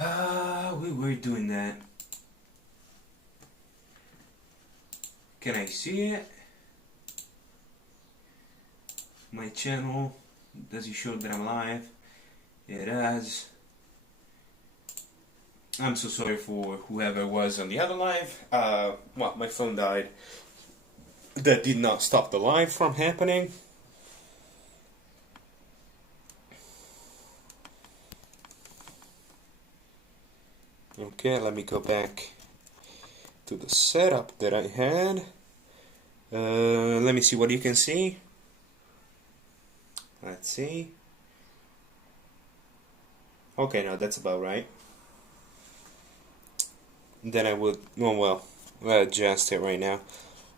We were doing that. Can I see it? My channel, does it show that I'm live? It does. I'm so sorry for whoever was on the other live. Well, my phone died. That did not stop the live from happening. Okay, let me go back to the setup that I had. Let me see what you can see. Let's see. Okay, no, that's about right. Then I would, oh well, I'll adjust it right now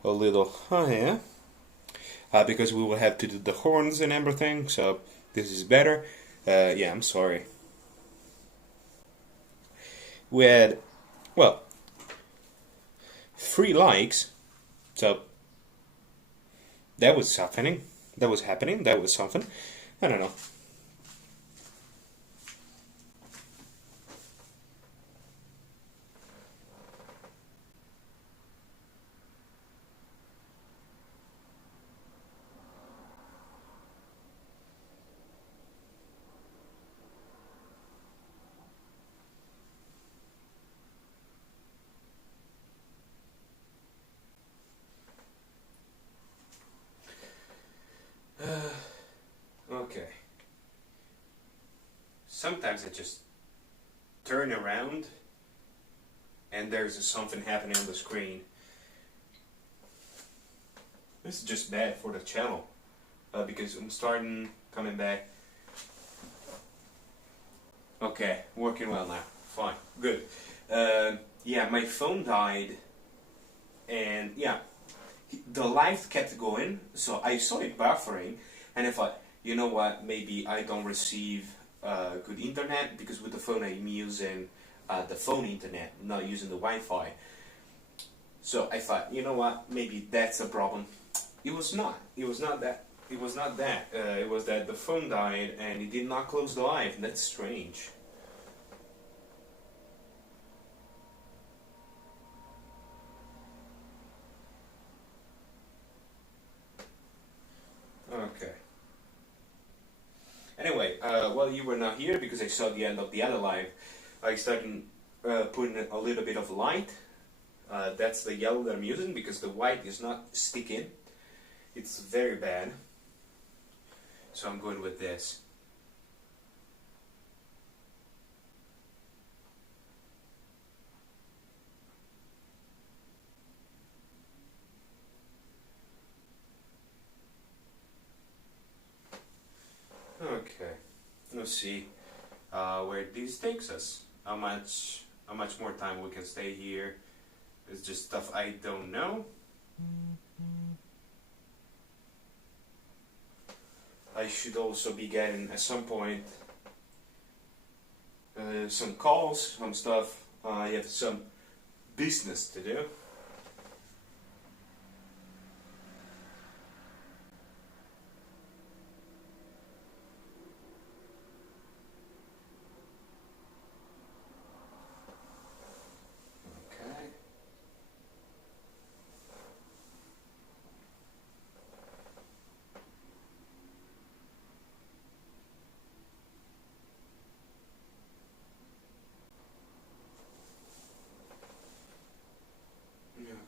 a little higher. Because we will have to do the horns and everything, so this is better. Yeah, I'm sorry. We had, well, 3 likes, so that was happening. That was happening. That was something. I don't know. Okay. Sometimes I just turn around and there's something happening on the screen. This is just bad for the channel because I'm coming back. Okay, working well now. Fine, good. Yeah, my phone died, and yeah, the live kept going, so I saw it buffering, and I thought, you know what, maybe I don't receive good internet, because with the phone I'm using the phone internet, not using the Wi-Fi. So I thought, you know what, maybe that's a problem. It was not. It was not that. It was not that. It was that the phone died and it did not close the live. That's strange. Okay. Anyway, while you were not here, because I saw the end of the other live, I started putting a little bit of light. That's the yellow that I'm using because the white is not sticking. It's very bad. So I'm going with this. Okay. Let's see where this takes us. How much more time we can stay here. It's just stuff I don't know. I should also be getting at some point some calls, some stuff. I have some business to do. Okay.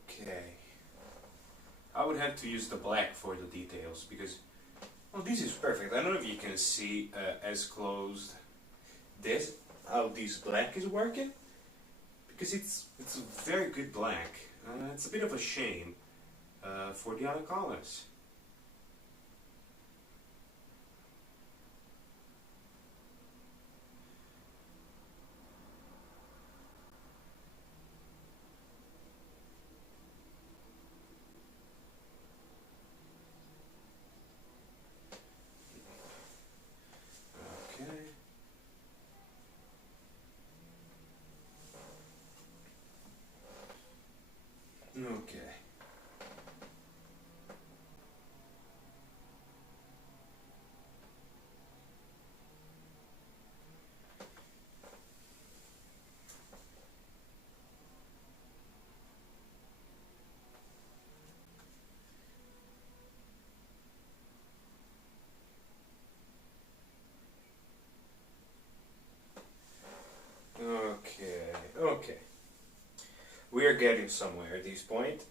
Okay. I would have to use the black for the details because, well, this is perfect. I don't know if you can see as closed this, how this black is working, because it's a very good black. It's a bit of a shame for the other colors. Okay. Okay. Okay. We are getting somewhere at this point.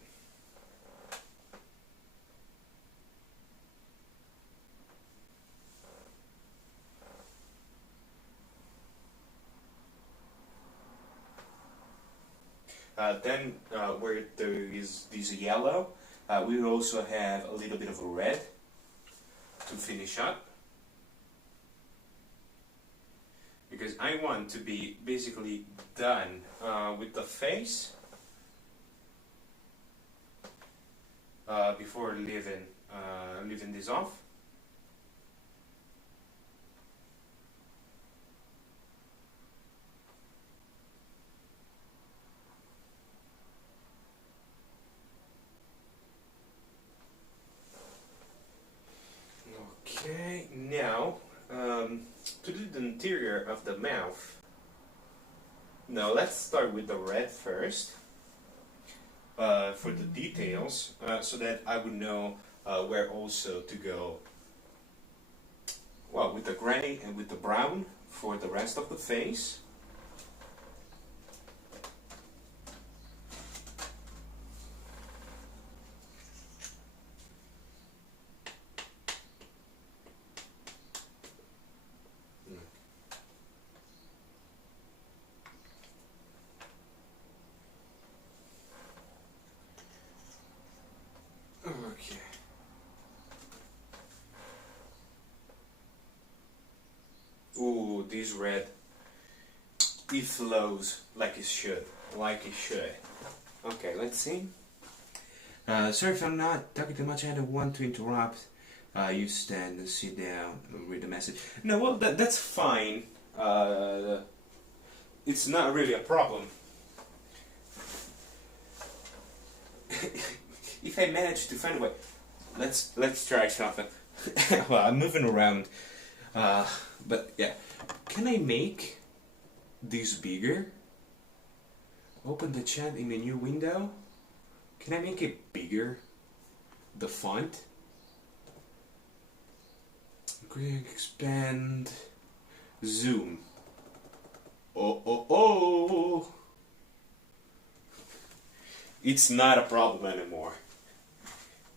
Then where there is this yellow, we will also have a little bit of a red to finish up. Because I want to be basically done with the face before leaving this off. Okay, now to do the interior of the mouth. Now let's start with the red first for the details, so that I would know where also to go. Well, with the gray and with the brown for the rest of the face. Okay. Ooh, this red, it flows like it should, Okay, let's see. Sorry if I'm not talking too much. I don't want to interrupt. You stand and sit down and read the message. No, well, that's fine. It's not really a problem. If I manage to find a way, let's try something. Well, I'm moving around, but yeah. Can I make this bigger? Open the chat in a new window. Can I make it bigger? The font. Quick expand. Zoom. Oh. It's not a problem anymore.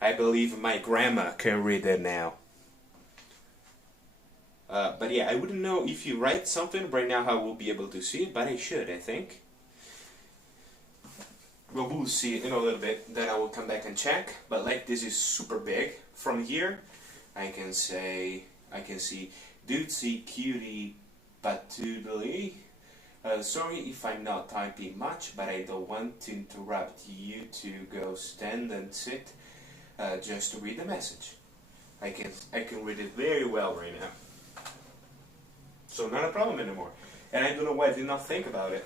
I believe my grandma can read it now. But yeah, I wouldn't know if you write something right now how we'll be able to see it, but I should, I think. Well, we'll see it in a little bit, then I will come back and check. But like this is super big, from here I can see Dudesy Cutie Patoodoly. Sorry if I'm not typing much, but I don't want to interrupt you to go stand and sit just to read the message. I can read it very well right now. So not a problem anymore. And I don't know why I did not think about it.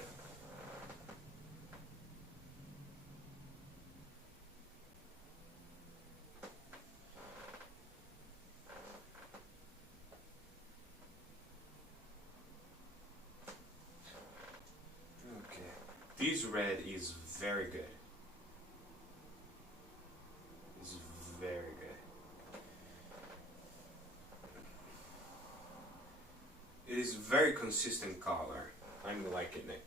Okay. This red is very good. It's very good. It is very consistent color. I'm liking it.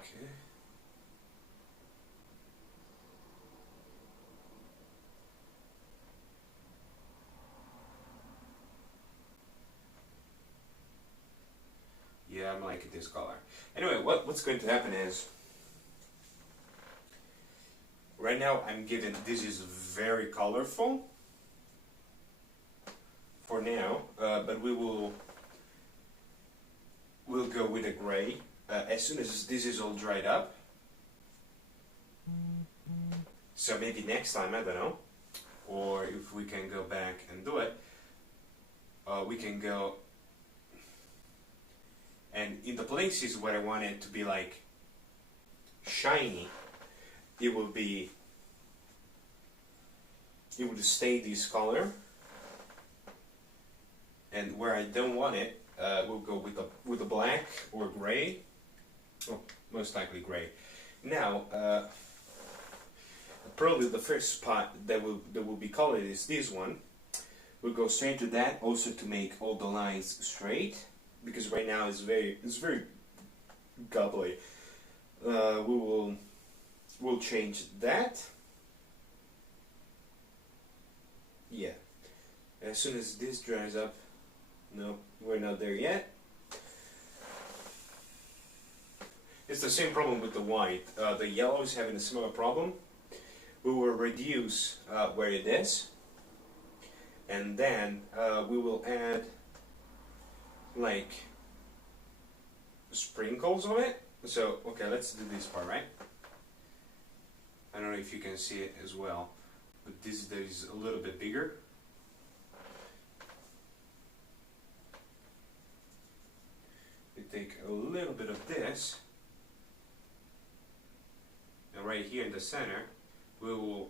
Okay. Yeah, I'm liking this color. Anyway, what's going to happen is, right now I'm given, this is very colorful for now, but we'll go with a gray as soon as this is all dried up. So maybe next time, I don't know, or if we can go back and do it, we can go. And in the places where I want it to be like shiny, it will stay this color. And where I don't want it, we'll go with the black or gray. Oh, most likely gray. Now, probably the first spot that will be colored is this one. We'll go straight to that, also to make all the lines straight, because right now it's very gobbly. We'll change that. Yeah. As soon as this dries up, no, we're not there yet. It's the same problem with the white. The yellow is having a similar problem. We will reduce where it is, and then we will add like sprinkles of it. So, okay, let's do this part, right? I don't know if you can see it as well, but this is a little bit bigger. We take a little bit of this, and right here in the center, we will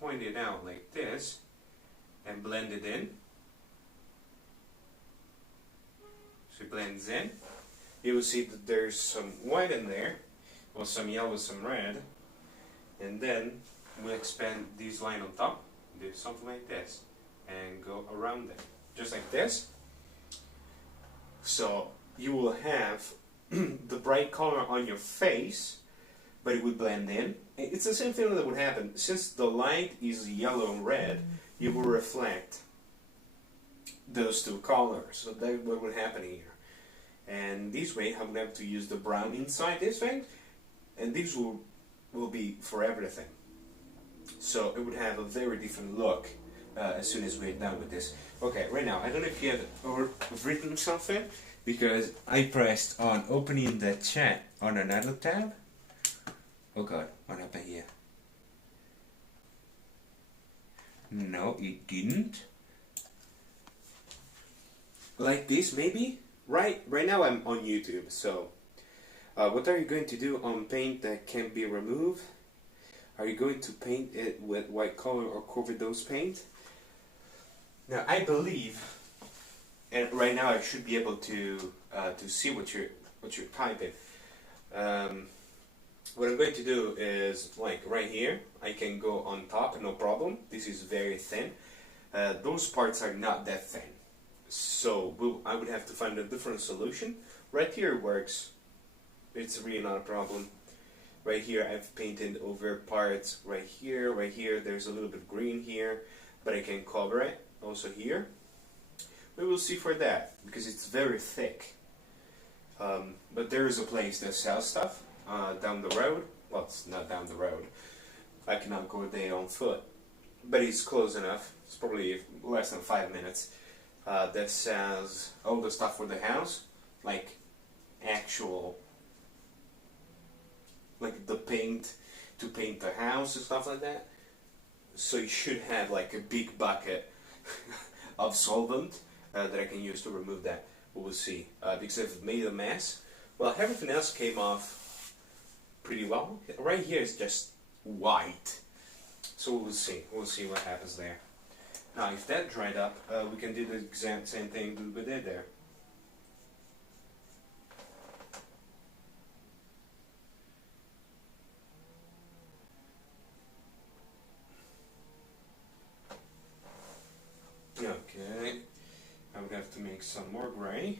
point it out like this and blend it in. So it blends in. You will see that there's some white in there, or some yellow, some red, and then we'll expand this line on top, do something like this, and go around it, just like this. So you will have the bright color on your face, but it would blend in. It's the same thing that would happen. Since the light is yellow and red, you will reflect those two colors. So that's what would happen here. And this way, I would have to use the brown inside this thing, and this will be for everything. So it would have a very different look as soon as we're done with this. Okay, right now, I don't know if you have written something, because I pressed on opening the chat on another tab. Oh god, what happened here? No, it didn't. Like this, maybe? Right now I'm on YouTube, so what are you going to do on paint that can be removed? Are you going to paint it with white color or cover those paint? Now I believe, and right now I should be able to see what you're typing. What I'm going to do is, like right here, I can go on top, no problem. This is very thin. Those parts are not that thin. So I would have to find a different solution. Right here works. It's really not a problem. Right here I've painted over parts right here. There's a little bit green here, but I can cover it also here. We will see for that, because it's very thick. But there is a place that sells stuff down the road. Well, it's not down the road. I cannot go there on foot, but it's close enough. It's probably less than 5 minutes. That sells all the stuff for the house, like actual, like the paint to paint the house and stuff like that. So you should have like a big bucket of solvent that I can use to remove that. We'll see, because I've made a mess. Well, everything else came off pretty well. Right here is just white, so we'll see what happens there. Now, if that dried up, we can do the exact same thing we did there. Okay, I would have to make some more gray.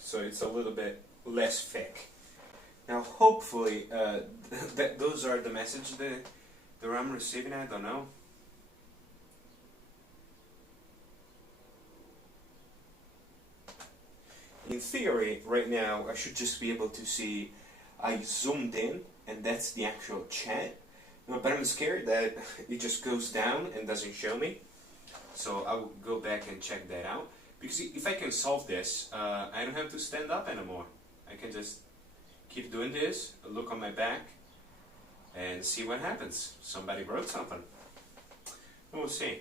So it's a little bit less thick. Now hopefully those are the messages that I'm receiving. I don't know. In theory, right now I should just be able to see I zoomed in and that's the actual chat. But I'm scared that it just goes down and doesn't show me. So I will go back and check that out. Because if I can solve this, I don't have to stand up anymore. I can just keep doing this, look on my back, and see what happens. Somebody wrote something. We'll see.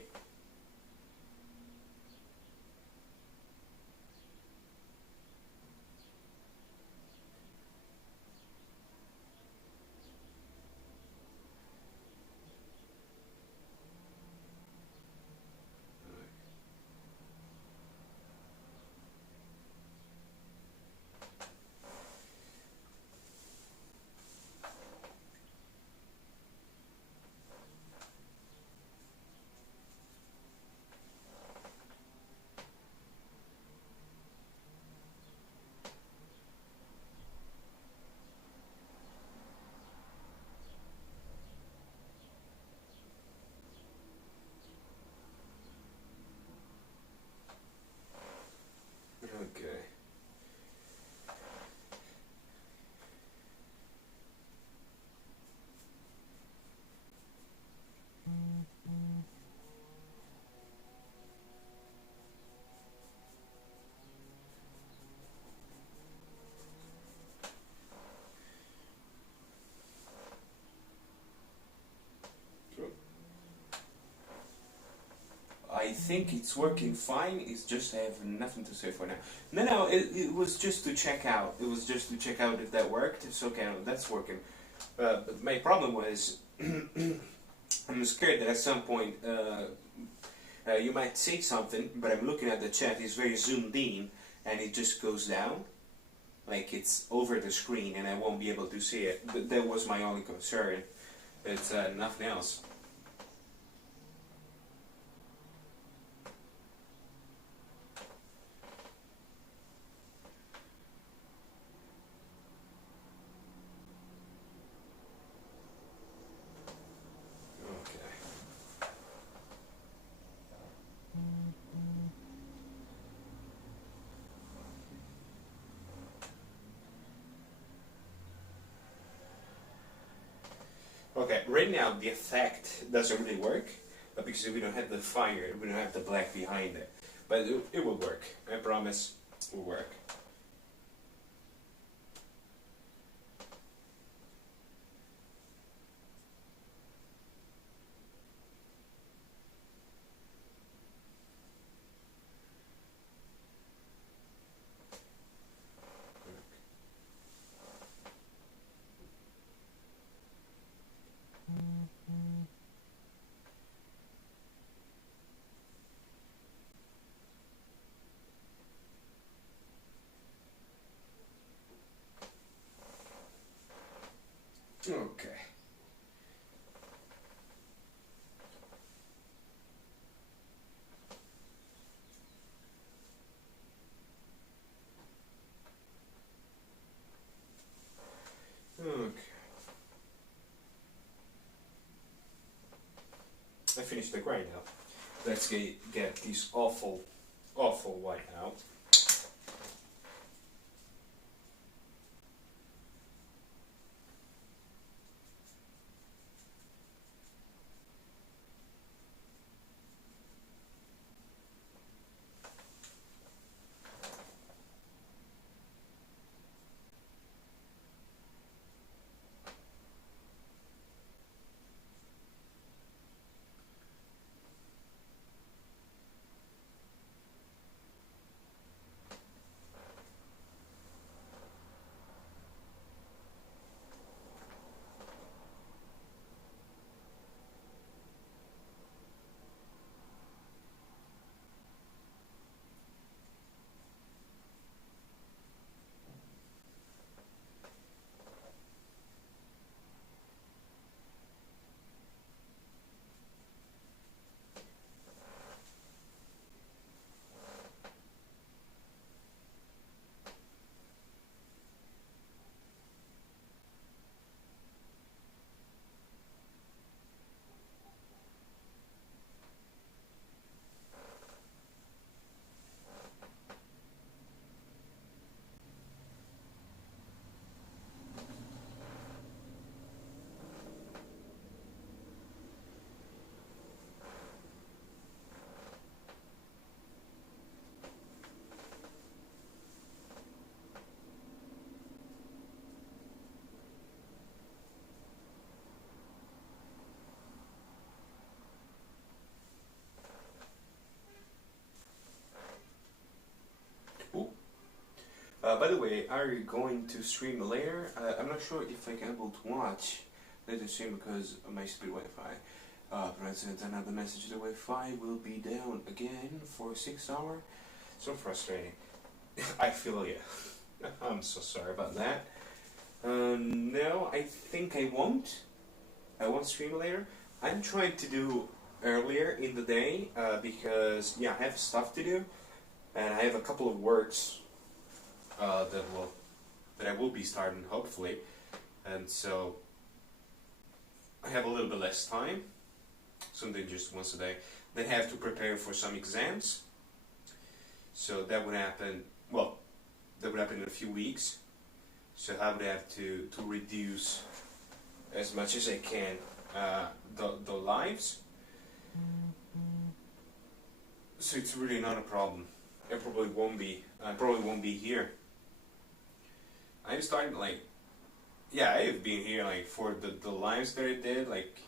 think it's working fine. It's just I have nothing to say for now. No, it was just to check out. It was just to check out if that worked. It's okay, that's working. But my problem was I'm scared that at some point you might say something, but I'm looking at the chat. It's very zoomed in, and it just goes down, like it's over the screen, and I won't be able to see it. But that was my only concern. It's nothing else. Okay, right now the effect doesn't really work because we don't have the fire, we don't have the black behind it. But it will work. I promise it will work. Okay. Okay. I finished the grind now. Let's get these awful white out. Ooh. By the way, are you going to stream later? I'm not sure if I can able to watch later stream because of my stupid Wi-Fi. President, another message. The Wi-Fi will be down again for 6 hours. So frustrating. I feel you. I'm so sorry about that. No, I think I won't. I won't stream later. I'm trying to do earlier in the day because yeah, I have stuff to do, and I have a couple of works that I will be starting hopefully, and so I have a little bit less time. Something just once a day. Then I have to prepare for some exams. So that would happen. Well, that would happen in a few weeks. So I would have to reduce as much as I can the lives. So it's really not a problem. I probably won't be. I probably won't be here. I'm starting like, yeah, I have been here like for the lives that I did. Like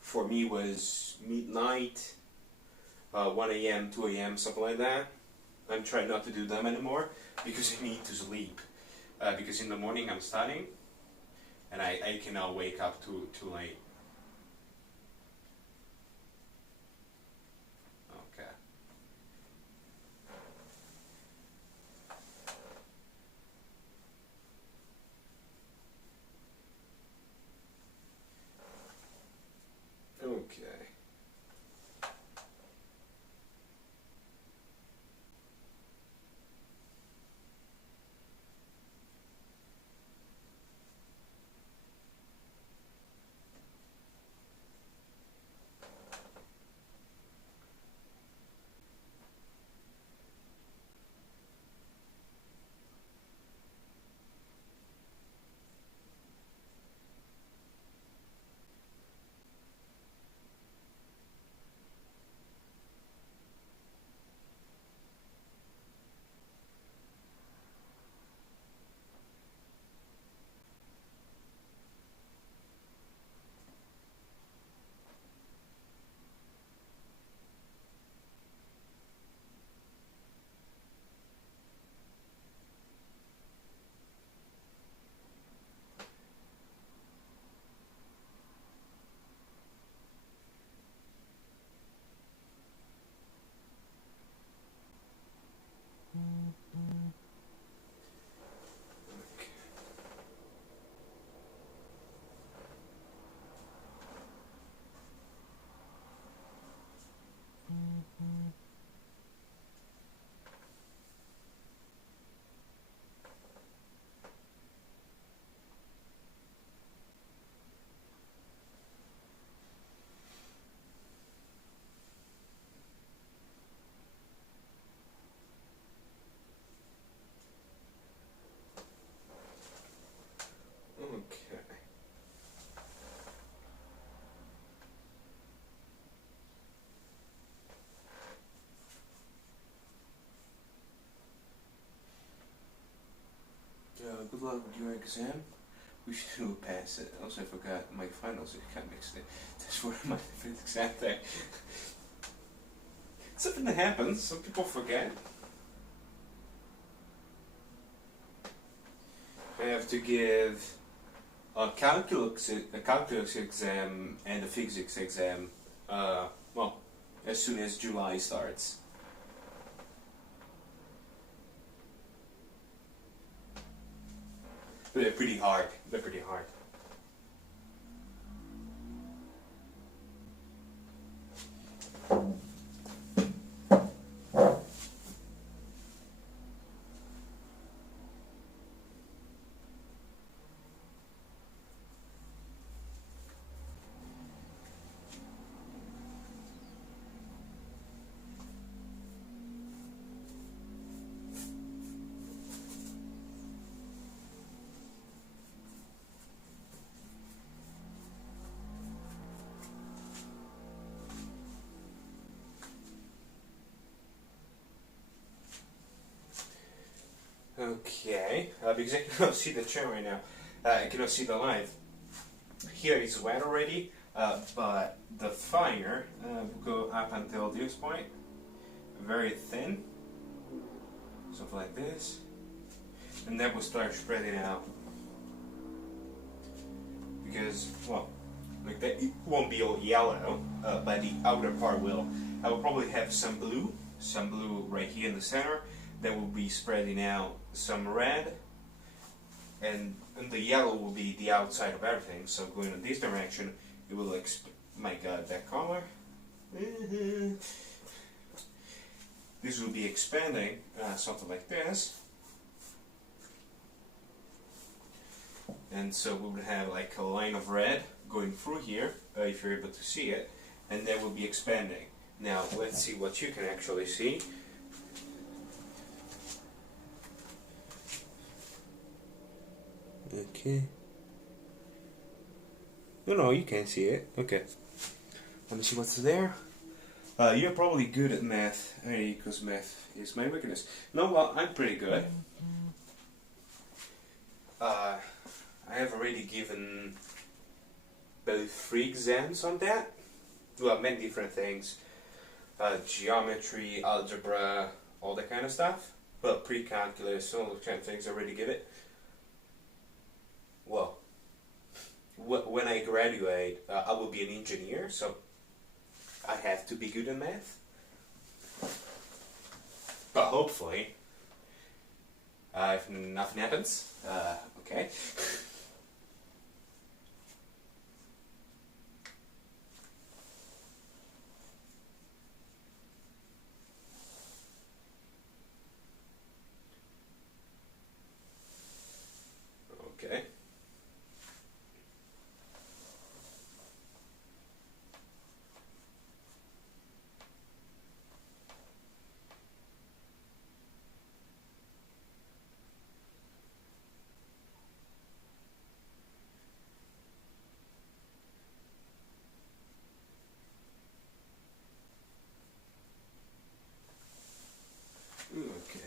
for me was midnight 1 a.m., 2 a.m., something like that. I'm trying not to do them anymore because I need to sleep. Because in the morning I'm studying and I cannot wake up too late. Okay. Okay. Okay. Good luck with your exam. We should pass it. Also, I forgot my finals economics. That's where my exam day. Something that happens. Some people forget. I have to give a calculus exam and a physics exam. Well, as soon as July starts. But they're pretty hard. They're pretty hard. Okay, because I cannot see the chair right now. I cannot see the light. Here is wet already, but the fire will go up until this point, very thin, something like this, and then we'll start spreading out. Because, well, like that, it won't be all yellow, but the outer part will. I will probably have some blue right here in the center. Then we'll be spreading out some red, and the yellow will be the outside of everything. So going in this direction, it will my God, that color. This will be expanding, something like this. And so we would have like a line of red going through here, if you're able to see it, and then we'll be expanding. Now let's see what you can actually see. Okay. No, you can't see it. Okay. Let me see what's there. You're probably good at math, because math is my weakness. No, well, I'm pretty good. I have already given about 3 exams on that. Well, many different things. geometry, algebra, all that kind of stuff. But pre-calculus, all the kind of things I already give it. Well, when I graduate, I will be an engineer, so I have to be good in math. But hopefully, if nothing happens, okay. Okay. Okay.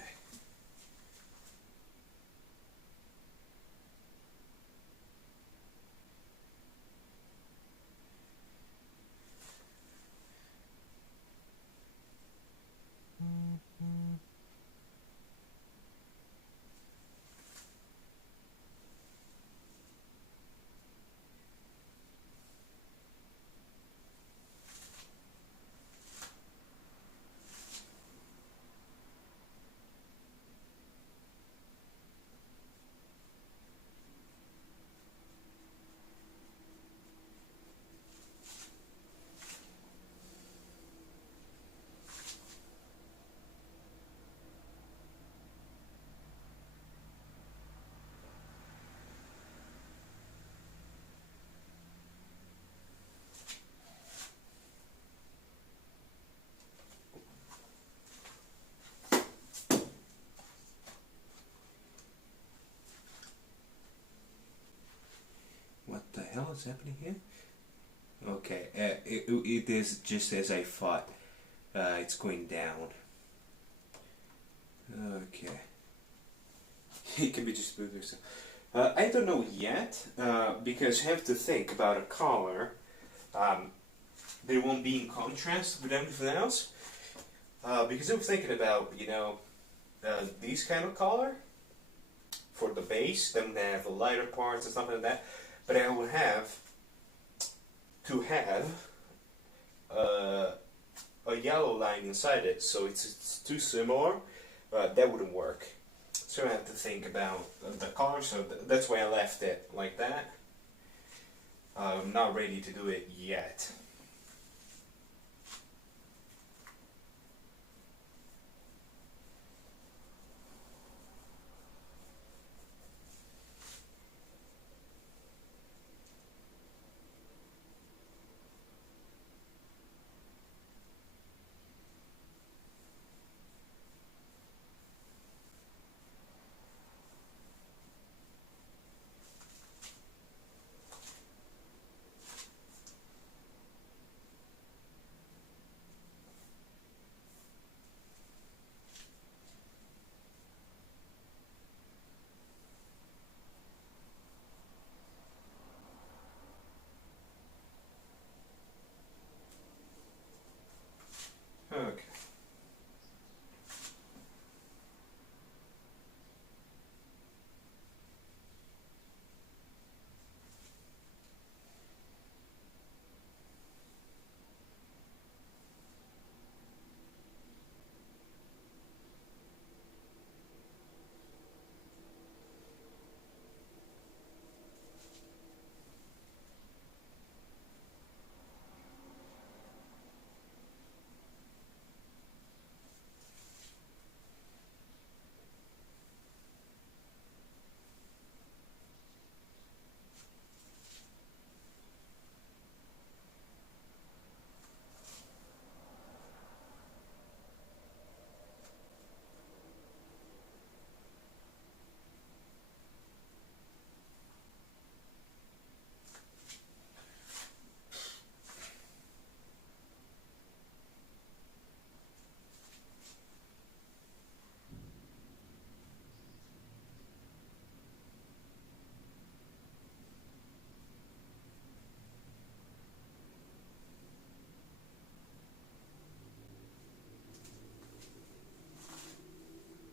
What the hell is happening here? Okay, it is just as I thought. It's going down. Okay. It can be just smooth yourself. I don't know yet, because you have to think about a color. They won't be in contrast with everything else. Because I'm thinking about, these kind of color for the base, then they have lighter parts and stuff like that. But I would have to have a yellow line inside it, so it's too similar. That wouldn't work. So I have to think about the color, so that's why I left it like that. I'm not ready to do it yet.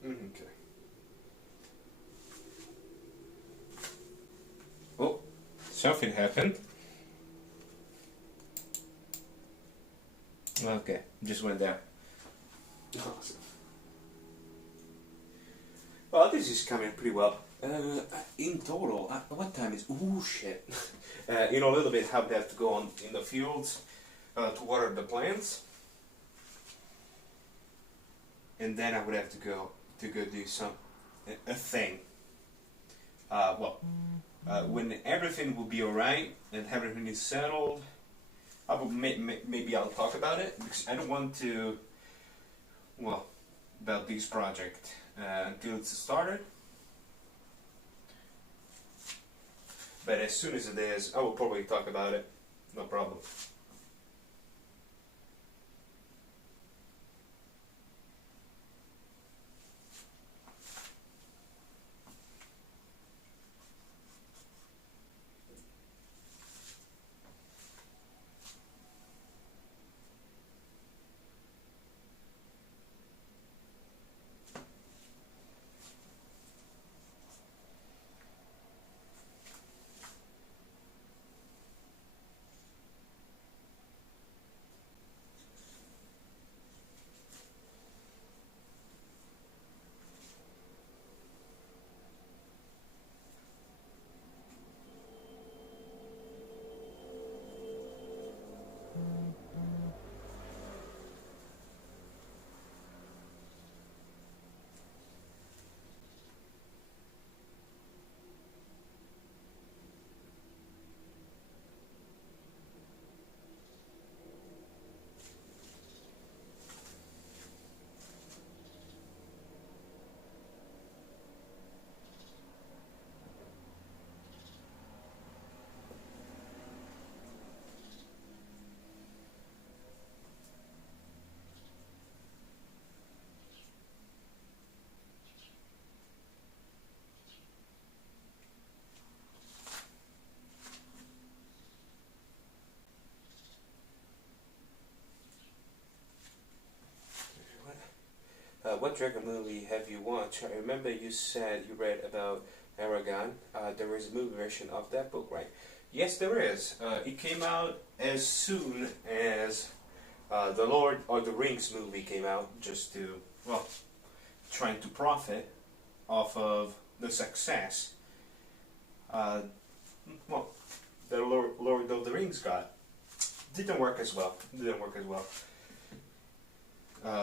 Okay. Oh, something happened. Okay, just went there. Awesome. Well, this is coming pretty well. In total, what time is? Ooh, shit. In a little bit, I would have to go on in the fields to water the plants, and then I would have to go do a thing. When everything will be alright and everything is settled, I will maybe I'll talk about it because I don't want to. Well, about this project until it's started. But as soon as it is, I will probably talk about it. No problem. What Dragon movie have you watched? I remember you said you read about Aragon. There is a movie version of that book, right? Yes, there is. It came out as soon as the Lord of the Rings movie came out, just to, well, trying to profit off of the success. Uh, well, the Lord of the Rings got. Didn't work as well. Didn't work as well.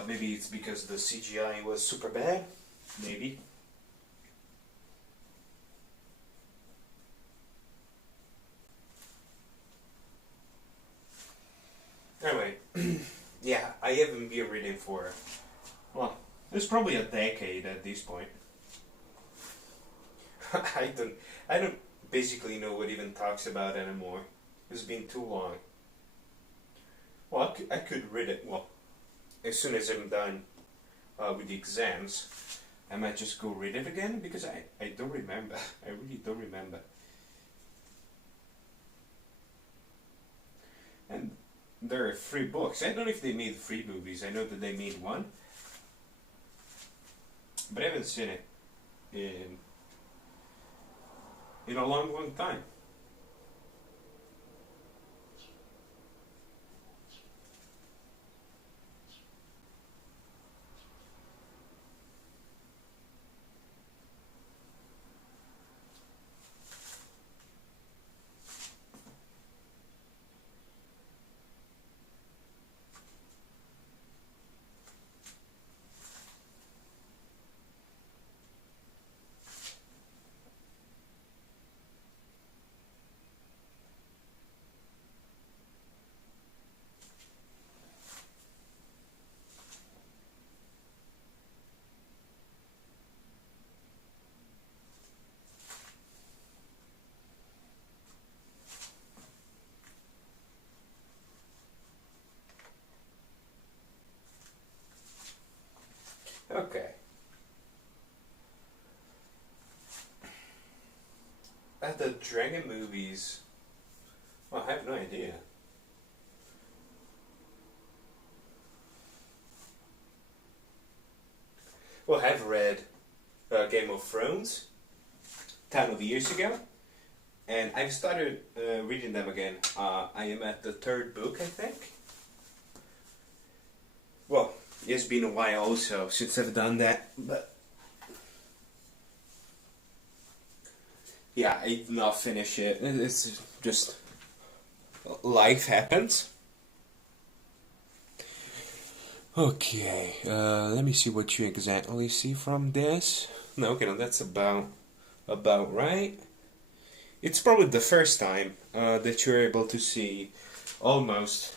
Maybe it's because the CGI was super bad. Maybe. Anyway, yeah, I haven't been reading for, well, it's probably a decade at this point. I don't basically know what even talks about anymore. It's been too long. Well, I could read it. Well, as soon as I'm done with the exams, I might just go read it again because I don't remember. I really don't remember. And there are 3 books. I don't know if they made 3 movies. I know that they made one, but I haven't seen it in a long, long time. Okay. The dragon movies. Well, I have no idea. well, have read Game of Thrones 10 of years ago, and I've started reading them again. I am at the third book, I think. Well, it's been a while also since I've done that, but yeah, I did not finish it. It's just life happens. Okay, let me see what you exactly see from this. No, okay, no, that's about right. It's probably the first time that you're able to see almost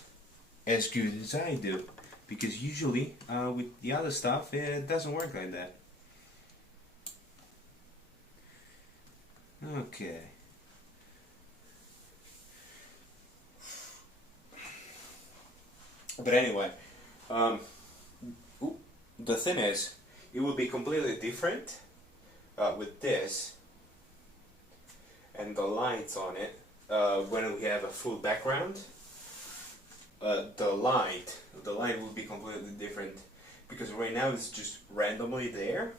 as good as I do, because usually with the other stuff it doesn't work like that. Okay. But anyway, um, the thing is, it will be completely different with this and the lights on it when we have a full background. The light will be completely different because right now it's just randomly there.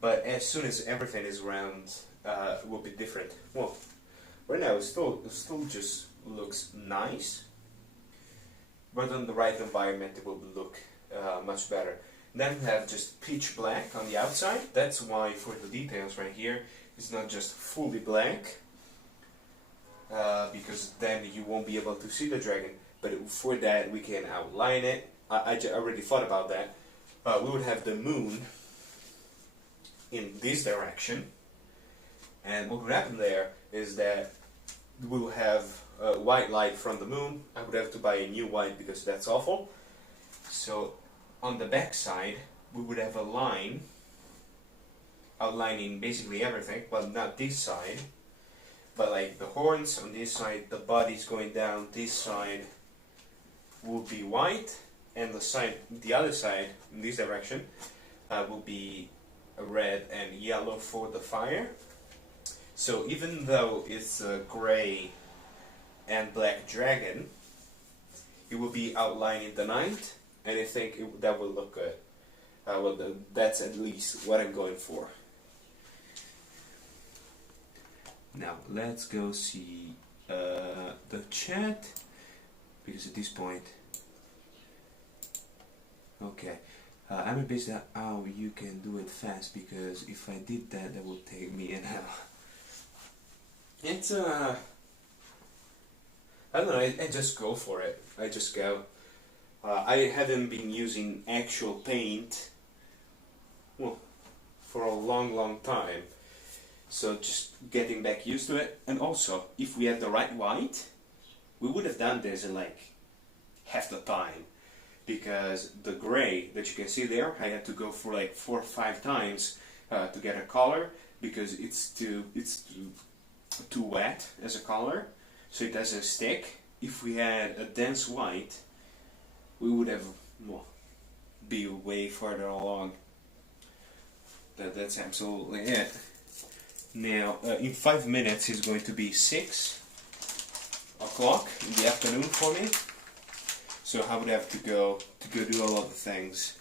But as soon as everything is round, it will be different. Well, right now it still just looks nice, but in the right environment it will look much better. Then we have just pitch black on the outside. That's why for the details right here, it's not just fully black, because then you won't be able to see the dragon. But for that we can outline it. I already thought about that. We would have the moon in this direction, and what would happen there is that we will have white light from the moon. I would have to buy a new white because that's awful. So on the back side we would have a line outlining basically everything. Well, not this side, but like the horns on this side, the body's going down this side will be white, and the other side in this direction will be red and yellow for the fire. So even though it's a gray and black dragon, it will be outlining the night, and I think that will look good. Well, that's at least what I'm going for. Now let's go see the chat, because at this point, okay, I'm amazed at how you can do it fast, because if I did that, that would take me an hour. It's I don't know, I just go for it. I just go. I haven't been using actual paint, well, for a long time. So just getting back used to it. And also, if we had the right white, we would have done this in like half the time. Because the gray that you can see there, I had to go for like 4 or 5 times to get a color, because it's too wet as a color, so it doesn't stick. If we had a dense white, we would have, well, be way further along. That's absolutely it. Now, in 5 minutes it's going to be 6 o'clock in the afternoon for me. So I would have to go do a lot of things.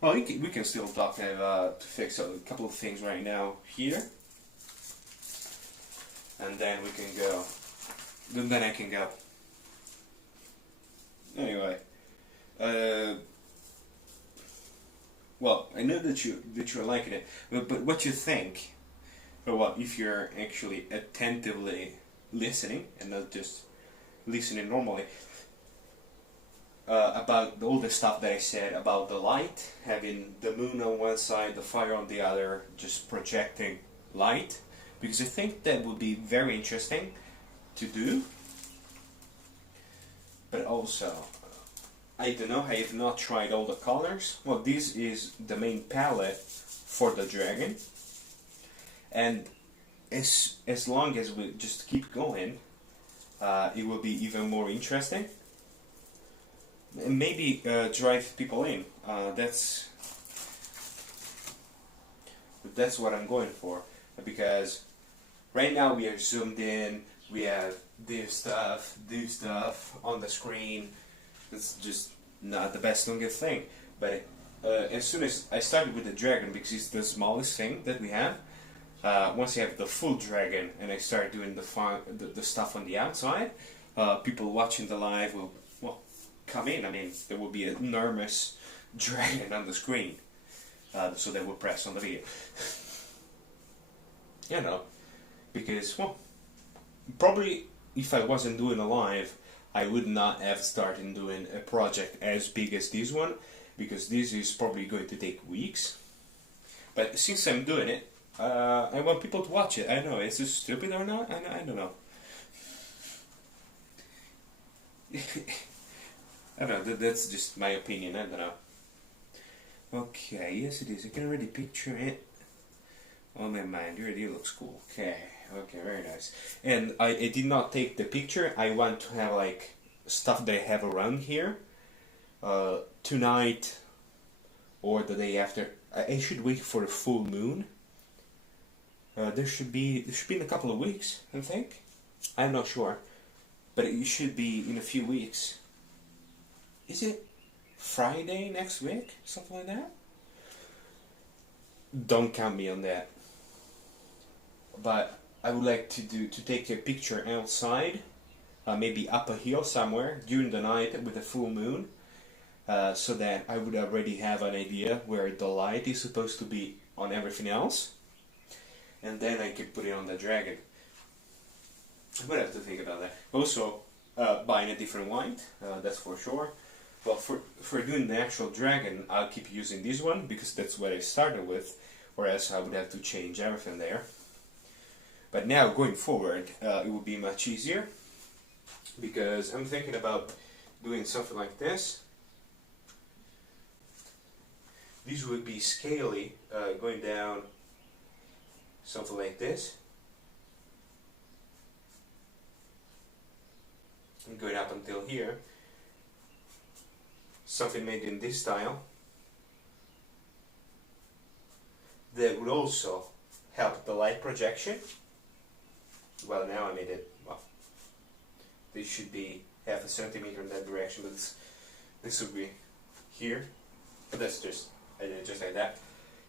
Well, we can still talk. I have to fix a couple of things right now here, and then we can go. Then I can go. Anyway, well, I know that you're liking it, but what you think? Or what if you're actually attentively listening and not just listening normally? About all the stuff that I said about the light, having the moon on one side, the fire on the other, just projecting light, because I think that would be very interesting to do. But also, I don't know, I have not tried all the colors. Well, this is the main palette for the dragon, and as long as we just keep going, it will be even more interesting. And maybe drive people in. That's what I'm going for, because right now we are zoomed in. We have this stuff on the screen. It's just not the best looking thing, but as soon as I started with the dragon, because it's the smallest thing that we have, once you have the full dragon and I start doing the stuff on the outside, people watching the live will, well, come in. I mean, there will be an enormous dragon on the screen, so they will press on the video. You know, because, well, probably if I wasn't doing a live, I would not have started doing a project as big as this one, because this is probably going to take weeks. But since I'm doing it, I want people to watch it. I know, is this stupid or not? I don't know. I don't know, that's just my opinion, I don't know. Okay, yes it is, I can already picture it on my mind. It really looks cool. Okay, very nice. And I did not take the picture. I want to have like stuff that I have around here tonight or the day after. I should wait for the full moon. There should be in a couple of weeks, I think. I'm not sure, but it should be in a few weeks. Is it Friday next week? Something like that? Don't count me on that. But I would like to take a picture outside, maybe up a hill somewhere during the night with a full moon, so that I would already have an idea where the light is supposed to be on everything else. And then I could put it on the dragon. I would have to think about that. Also, buying a different light, that's for sure. Well, for doing the actual dragon, I'll keep using this one, because that's what I started with, whereas I would have to change everything there. But now, going forward, it will be much easier, because I'm thinking about doing something like this. These would be scaly, going down something like this, and going up until here. Something made in this style that would also help the light projection. Well, now I made it, well, this should be half a centimeter in that direction, but this would be here. But that's just, I did it just like that.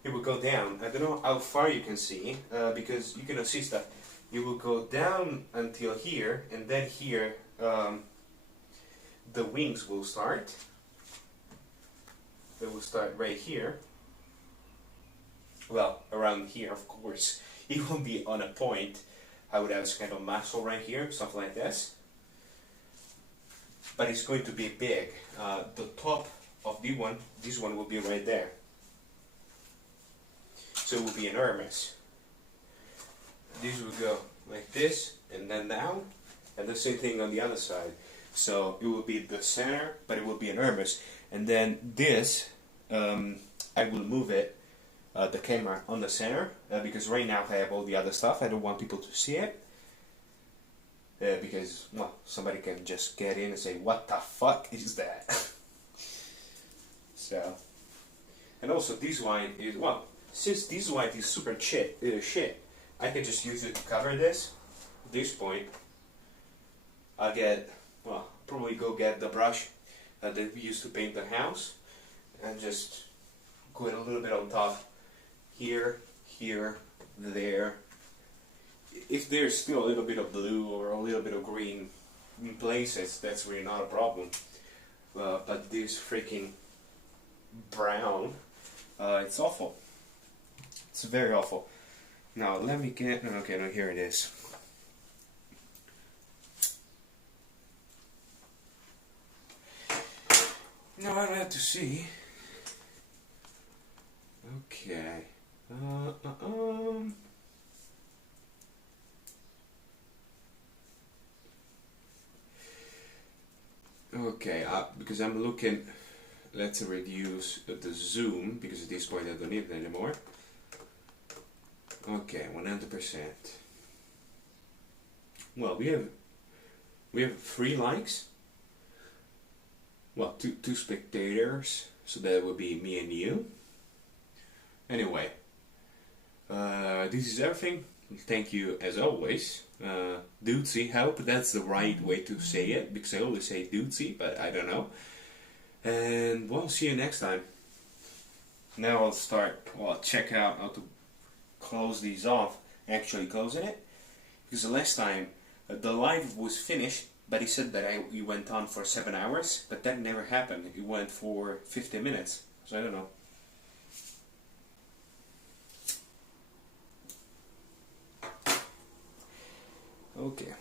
It will go down. I don't know how far you can see, because you cannot see stuff. It will go down until here, and then here the wings will start. They will start right here. Well, around here, of course. It won't be on a point. I would have this kind of muscle right here, something like this. But it's going to be big. The top of this one will be right there. So it will be enormous. This will go like this, and then down, and the same thing on the other side. So it will be the center, but it will be enormous. And then this, I will move it, the camera on the center, because right now I have all the other stuff. I don't want people to see it, because, well, somebody can just get in and say, what the fuck is that? So, and also this wine is, well, since this white is super shit, I can just use it to cover this. At this point, I'll get, well, probably go get the brush that we used to paint the house, and just go in a little bit on top, here, there. If there's still a little bit of blue or a little bit of green in places, that's really not a problem. But this freaking brown, it's awful. It's very awful. Now let me get, okay, no, here it is. Now I have to see. Okay. Okay, because I'm looking, let's reduce the zoom, because at this point I don't need it anymore. Okay, 100%. Well, we have 3 likes. Well, two spectators, so that would be me and you. Anyway, this is everything. Thank you as always. Dudesy, hope that's the right way to say it, because I always say Dudesy, but I don't know. And we'll see you next time. Now I'll start, well, check out how to close these off, actually closing it. Because the last time the live was finished, but he said that it went on for 7 hours, but that never happened. It went for 50 minutes, so I don't know. Okay.